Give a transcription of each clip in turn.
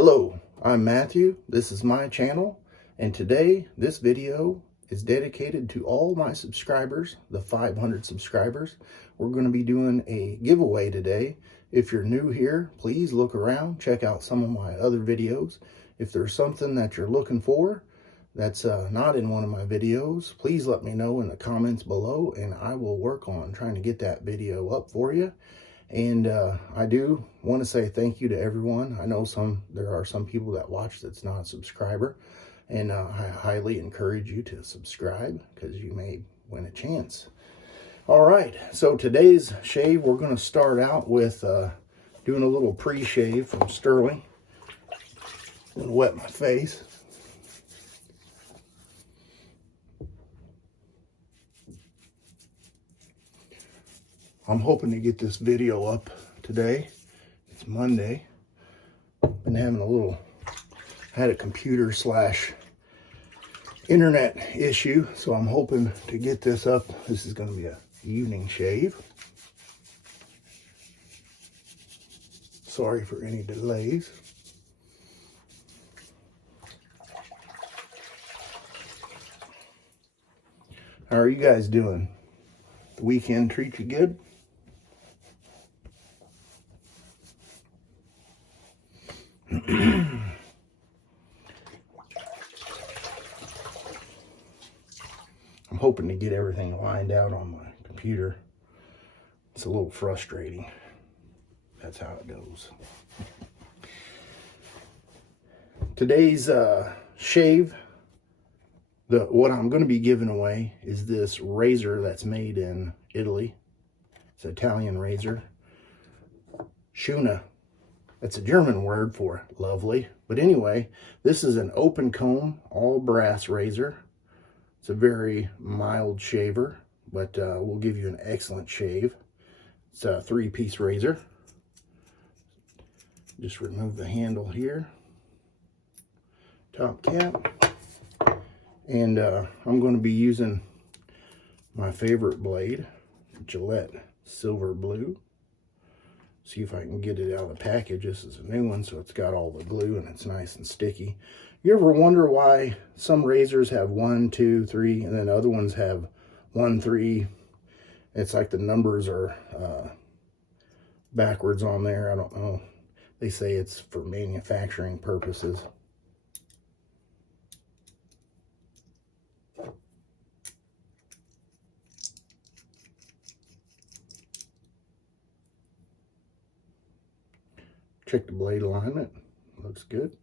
Hello, I'm Matthew. This is my channel, and today this video is dedicated to all my subscribers, the 500 subscribers. We're going to be doing a giveaway today. If you're new here, please look around, check out some of my other videos. If there's something that you're looking for that's not in one of my videos, please let me know in the comments below, and I will work on trying to get that video up for you. And I do want to say thank you to everyone. I know there are some people that watch that's not a subscriber, and I highly encourage you to subscribe because you may win a chance. All right, so today's shave, we're going to start out with doing a little pre-shave from Sterling. I'm going to wet my face. I'm hoping to get this video up today. It's Monday. Been having had a computer / internet issue, so I'm hoping to get this up. This is going to be an evening shave. Sorry for any delays. How are you guys doing? The weekend treat you good? I'm hoping to get everything lined out on my computer. It's a little frustrating. That's how it goes. Today's shave, what I'm going to be giving away is this razor that's made in Italy. It's an Italian razor. Schöne. That's a German word for lovely. But anyway, this is an open comb, all brass razor. It's a very mild shaver, but will give you an excellent shave. It's a 3-piece razor. Just remove the handle here. Top cap. And I'm going to be using my favorite blade, Gillette Silver Blue. See if I can get it out of the package. This is a new one, so it's got all the glue and it's nice and sticky. You ever wonder why some razors have 1, 2, 3, and then other ones have 1, 3? It's like the numbers are backwards on there. I don't know. They say it's for manufacturing purposes. Check the blade alignment. Looks good.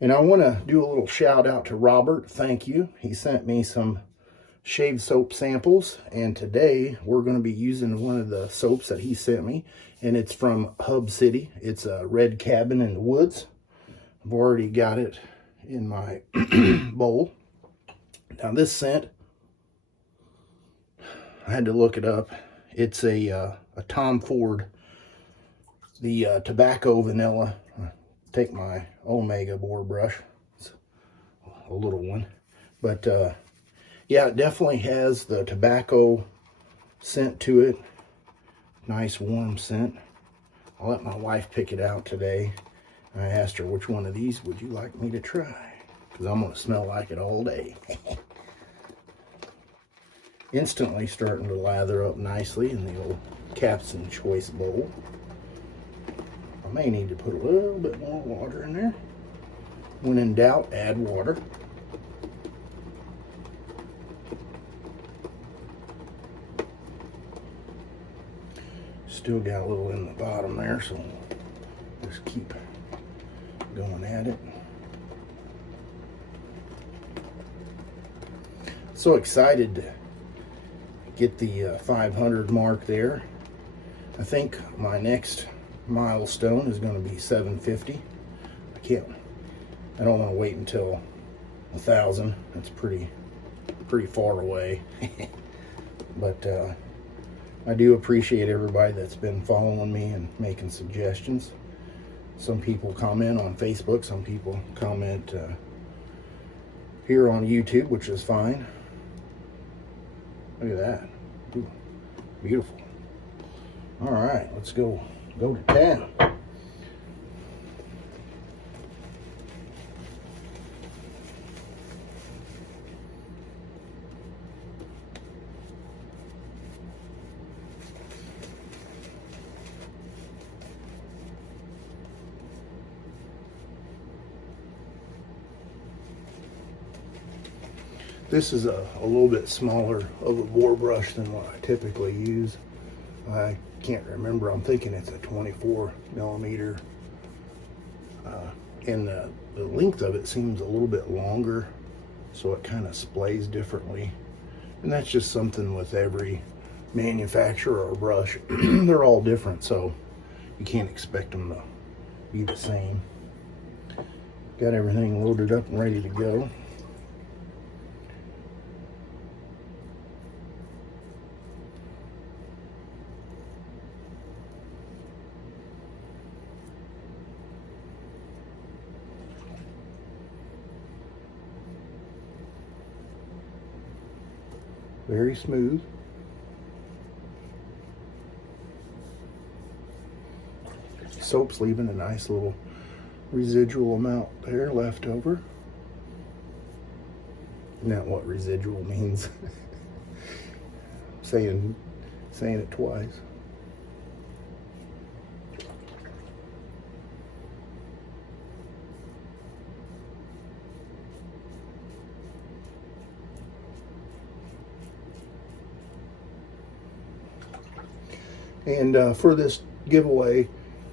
And I want to do a little shout out to Robert. Thank you. He sent me some shave soap samples, and today we're going to be using one of the soaps that he sent me, and it's from Hub City. It's a Red Cabin in the Woods. I've already got it in my bowl. Now this scent, I had to look it up. It's a Tom Ford. The tobacco vanilla. Take my Omega boar brush. It's a little one. But yeah, it definitely has the tobacco scent to it. Nice warm scent. I'll let my wife pick it out today. I asked her, which one of these would you like me to try? Because I'm going to smell like it all day. Instantly starting to lather up nicely in the old Captain Choice bowl. I may need to put a little bit more water in there. When in doubt, add water. Still got a little in the bottom there, so just keep going at it. So excited to get the 500 mark there. I think my next milestone is going to be 750. I don't want to wait until 1,000. That's pretty far away. But I do appreciate everybody that's been following me and making suggestions. Some people comment on Facebook, some people comment here on YouTube, which is fine. Look at that. Ooh, beautiful. All right, let's go to town. This is a little bit smaller of a bore brush than what I typically use. I can't remember. I'm thinking it's a 24 millimeter. And the length of it seems a little bit longer, so it kind of splays differently. And that's just something with every manufacturer or brush. They're all different, so you can't expect them to be the same. Got everything loaded up and ready to go. Very smooth. Soap's leaving a nice little residual amount there left over. Isn't that what residual means? saying it twice. And for this giveaway,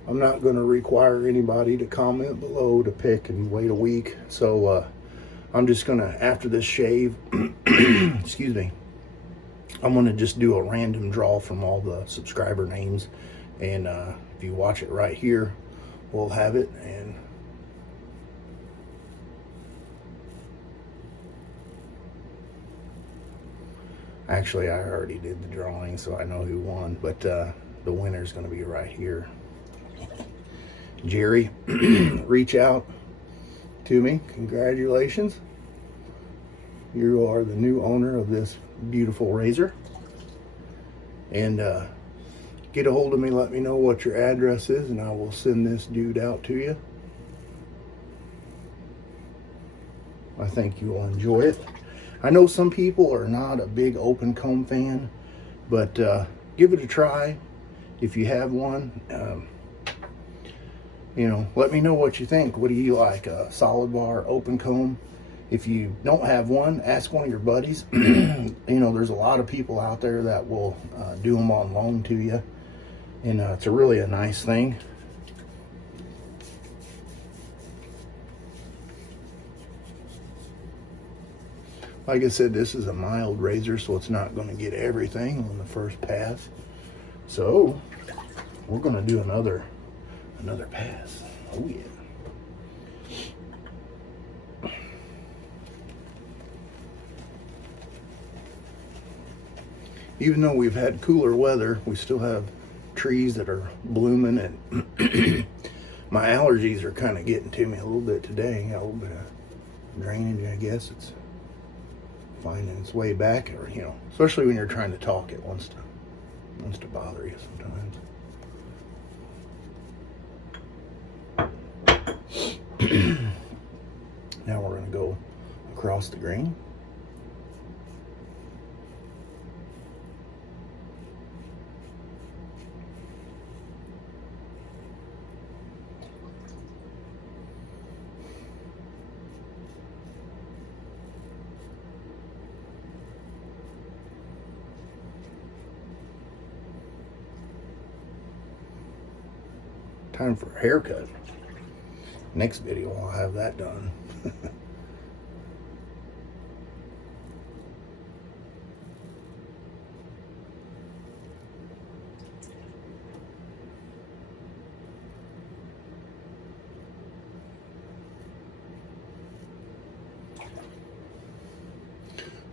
I'm not going to require anybody to comment below to pick and wait a week. So I'm just going to, after this shave, excuse me, I'm going to just do a random draw from all the subscriber names. And if you watch it right here, we'll have it. And actually, I already did the drawing, so I know who won, but the winner's going to be right here. Jerry, reach out to me. Congratulations. You are the new owner of this beautiful razor. And get a hold of me, let me know what your address is, and I will send this dude out to you. I think you'll enjoy it. I know some people are not a big open comb fan, but give it a try if you have one. You know, let me know what you think. What do you like, a solid bar, open comb? If you don't have one, ask one of your buddies. You know, there's a lot of people out there that will do them on loan to you, and it's really a nice thing. Like I said, this is a mild razor, so it's not going to get everything on the first pass. So we're going to do another pass. Oh yeah. Even though we've had cooler weather, we still have trees that are blooming, and my allergies are kind of getting to me a little bit today. Got a little bit of drainage, I guess. It's finding its way back, or you know, especially when you're trying to talk, it wants to bother you sometimes. Now we're going to go across the grain. Time for a haircut. Next video, I'll have that done.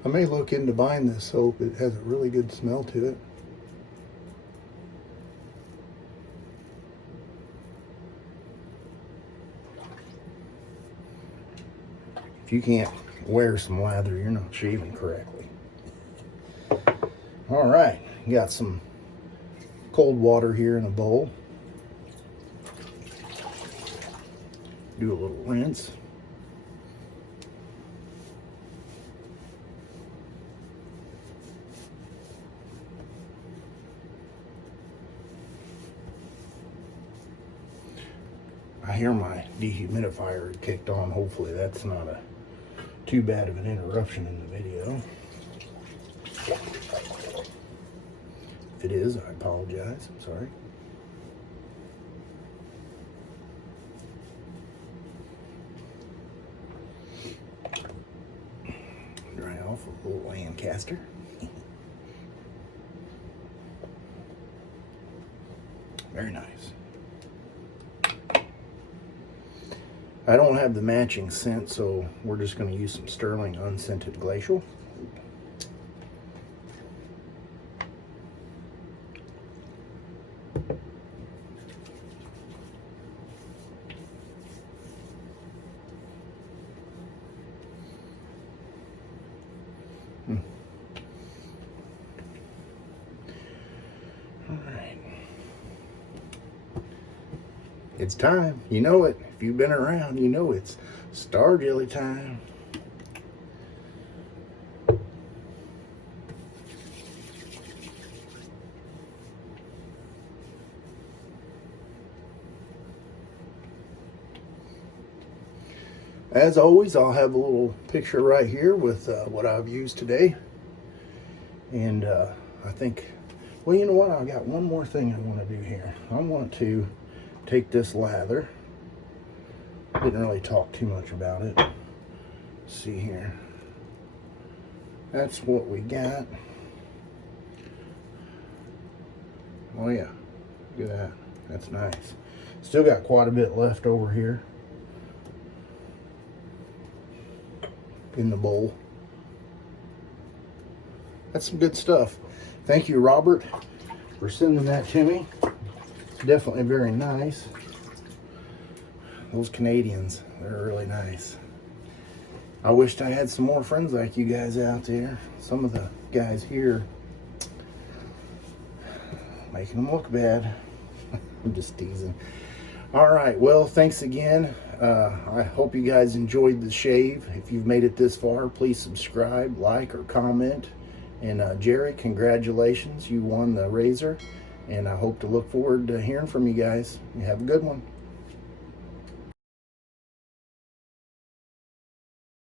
I may look into buying this soap. It has a really good smell to it. If you can't wear some lather, you're not shaving correctly. All right, got some cold water here in a bowl. Do a little rinse. I hear my dehumidifier kicked on. Hopefully that's not too bad of an interruption in the video. If it is, I apologize. I'm sorry. Dry off a little Lancaster. Very nice. I don't have the matching scent, so we're just going to use some Sterling unscented glacial. All right. It's time. You know it. If you've been around, you know it's star jelly time. As always, I'll have a little picture right here with what I've used today. And I think, well, you know what? I got one more thing I want to do here. I want to take this lather. Didn't really talk too much about it. Let's see here. That's what we got. Oh yeah, look at that. That's nice. Still got quite a bit left over here in the bowl. That's some good stuff. Thank you, Robert, for sending that to me. It's definitely very nice. Those Canadians, they're really nice. I wished I had some more friends like you guys out there. Some of the guys here making them look bad. I'm just teasing. All right, well, thanks again. I hope you guys enjoyed the shave. If you've made it this far, please subscribe, like, or comment. And Jerry, congratulations. You won the razor. And I hope to look forward to hearing from you guys. You have a good one.